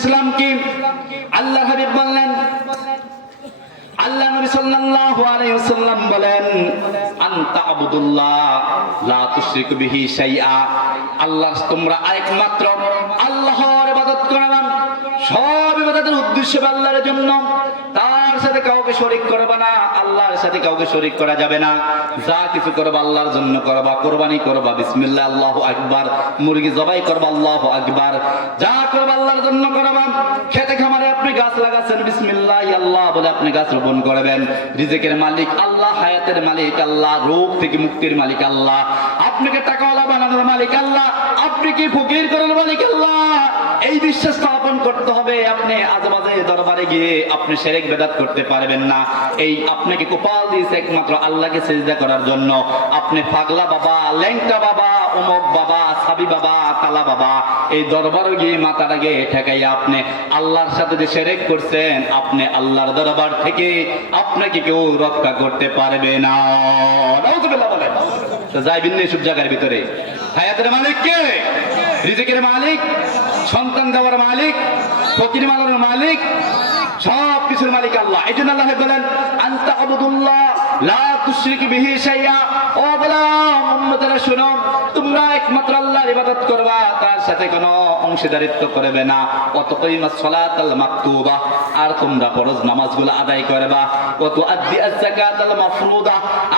ইসলাম কি? আল্লাহ হাবিব বললেন, আল্লাহ নবী সাল্লাল্লাহু আলাইহি ওয়াসাল্লাম বলেন, আনতা আবুদুল্লাহ লা তুশরিকু বিহি শাইআ। আল্লাহ তোমরা একমাত্র আল্লাহর ইবাদত করবা, সব ইবাদতের উদ্দেশ্য আল্লাহর জন্য, তার সাথে কাউকে শরীক করবা না, আল্লাহর সাথে কাউকে শরীক করা যাবে না। যা কিছু করবা আল্লাহর জন্য করবা, কুরবানি করবা বিসমিল্লাহ আল্লাহু আকবার, মুরগি জবাই করবা আল্লাহু আকবার, যা করবা আল্লাহর জন্য করবা। খেতে খামারে আপনি গাছ লাগাচ্ছেন বিসমিল্লাহ আল্লাহ বলে আপনি গাছ রোপণ করবেন। রিজিকের মালিক আল্লাহ, হায়াতের মালিক আল্লাহ, রোগ থেকে মুক্তির মালিক আল্লাহ, আপনাকে টাকাওয়ালা বানানোর মালিক আল্লাহ, আপনি কি ফকির করার মালিক আল্লাহ। এই বিশ্বাস স্থাপন করতে হবে। আপনি আজেবাজে দরবারে গিয়ে আপনি শিরক বিদআত করতে পারবেন না। এই আপনাকে কপাল দিয়েছে একমাত্র আল্লাহকে সিজদা করার জন্য। আপনি পাগলা বাবা, ল্যাংটা বাবা, অমুক বাবা, সাবি বাবা, তালা বাবা, এই দরবারে গিয়ে মাথাটা গিয়ে ঠেকাইয়া আপনি আল্লাহর সাথে যে শিরক করছেন, আপনি আল্লাহর দরবার থেকে আপনাকে কেউ রক্ষা করতে পারবে না। নাউযুবিল্লাহ বলেন। তো যাইবেন না সব জায়গার ভিতরে। হায়াতের মালিক কে? রিজিকের মালিক, সন্তান দেওয়ার মালিক, ফকির মালার মালিক, সব কিছুর মালিক আল্লাহ। এই জন্য আল্লাহ বলেন, আনতা আবুদুল্লাহ লা তুশরিকু বিহি শাইআ। ও গোলাম, উম্মতেরা শুনো, তোমরা একমাত্র আল্লাহর ইবাদত করবা, তার সাথে কোনো অংশীদারিত্ব করবে না। ওয়াতুকিমাস সালাতাল মাকতুবা, আর তোমরা ফরজ নামাজগুলো আদায় করবা। ওয়াতুআদ্দিয়াজ যাকাতাল মাফরুদা,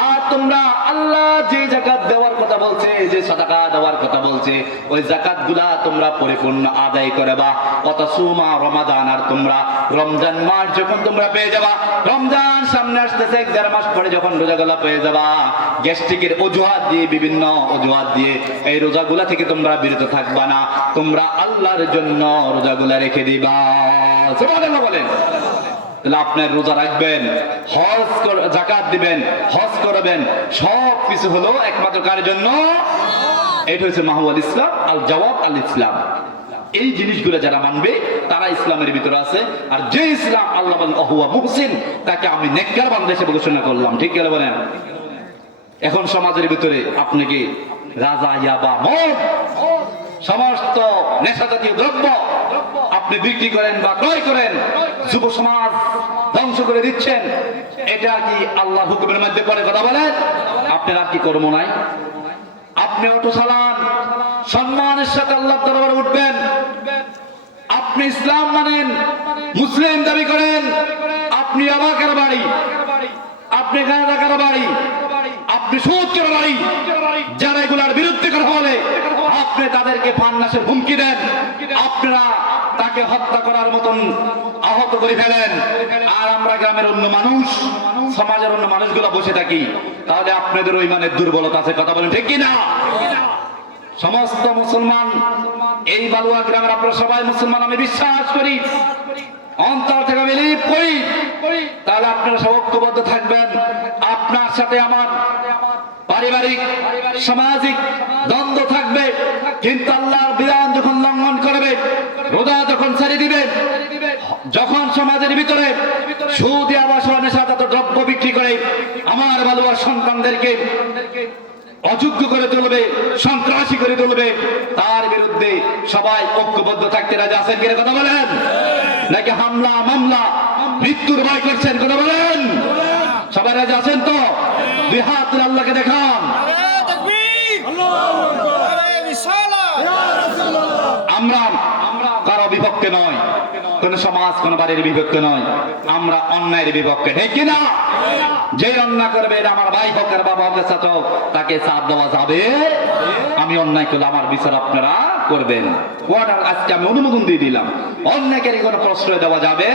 আর তোমরা আল্লাহ যে যাকাত দেওয়ার কথা বলছে, যে সাদাকা দেওয়ার কথা বলছে, ওই যাকাতগুলা তোমরা পরিপূর্ণ আদায় করবা। ওয়াতাসুমা রমাদান, আর তোমরা রমজান মাস যখন তোমরা পেয়ে যাবা, রমজান সামনে আসতেছে, 1.5 মাস পরে যখন রোজাগুলা পেয়ে যাবা, গ্যাস্ট্রিকের অজুহাত দিয়ে, বিভিন্ন অজুহাত দিয়ে এই রোজাগুলা থেকে তোমরা বিরত থাকবা না, তোমরা আল্লাহর জন্য রোজাগুলা রেখে দিবা। সুবহানাল্লাহ বলেন। তাহলে আপনার রোজা রাখবেন, হজ যাকাত দিবেন, হজ করবেন, সব কিছু হলো একমাত্র কার জন্য? এটা হচ্ছে মাহওয়াল ইসলাম, আল জওয়াব আল ইসলাম। এই জিনিসগুলো যারা মানবে তারা ইসলামের ভিতরে আছে। আর যে ইসলাম আল্লাহ বলেন ওহুয়া মুহসিন, তাকে আমি নেককার বান্দা হিসেবে ঘোষণা করলাম। ঠিক গেলে বলেন। এখন সমাজের ভিতরে আপনাকে রাজা, ইয়াবা, মদ, সমস্ত নেশা জাতীয় দ্রব্য আপনি বিক্রি করেন বা ক্রয় করেন, যুব সমাজ ধ্বংস করে দিচ্ছেন। এটা কি আল্লাহর হুকুমের মধ্যে পড়ে? কথা বলেন। আপনার আর কি কর্ম নাই? আপনি অটো চালান, সম্মানের সাথে আল্লাহর দরবারে উঠবেন। আপনি ইসলাম মানেন, মুসলিম দাবি করেন, আপনি অবাকের বাড়ি, আপনি গাঁজাকার বাড়ি, আপনি সুদখোর বাড়ি, যারা এগুলার বিরুদ্ধে কথা বলে আপনি তাদেরকে ফান্নাসের হুমকি দেন, আপনারা তাকে হত্যা করার মতন আহত করে ফেলেন। আর আমরা গ্রামের অন্য মানুষ, সমাজের অন্য মানুষগুলো বসে থাকি, তাহলে আপনাদের ওই মানের দুর্বলতা আছে। কথা বলেন ঠিক কিনা? সমস্ত মুসলমান এই বালুয়া গ্রামের আপনারা সবাই মুসলমান আমি বিশ্বাস করি, অন্তর থেকে বিলিভ করি। তাহলে আপনারা সব ঐক্যবদ্ধ থাকবেন। আপনার সাথে আমার পারিবারিক, সামাজিক দ্বন্দ্ব থাকবে, কিন্তু আল্লাহর বিধান যখন লঙ্ঘন করবে, রোজা যখন ছেড়ে দিবে, যখন সমাজের ভিতরে সুদ, আবাসন, নেশাজাত দ্রব্য বিক্রি করে আমার বালুয়ার সন্তানদেরকে অযোগ্য করে তুলবে, সন্ত্রাসী করে তুলবে, তার বিরুদ্ধে সবাই ঐক্যবদ্ধ থাকতে রাজি আছেন কিনা? কথা বলেন। নাকি হামলা, মামলা, মৃত্যুর ভয় করছেন? কথা বলেন। সবাই রাজি আছেন তো? দুই হাত তুলে আল্লাহকে দেখান। আমরা কারো বিপক্ষে নয়, কোন সমাজ, কোন বাড়ির বিপক্ষে নয়, আমরা অন্যায়ের বিপক্ষে। ঠিক কিনা? যে অন্যায় করবে, এটা আমার ভাই হোক আর বাবা হোক, তাকে সাথ দেওয়া যাবে। আমি অন্যায় করলে আমার বিচার আপনারা করবেন। আজকে আমি অনুমোদন দিয়ে দিলাম, অন্যায়কারী কোনো প্রশ্রয় দেওয়া যাবে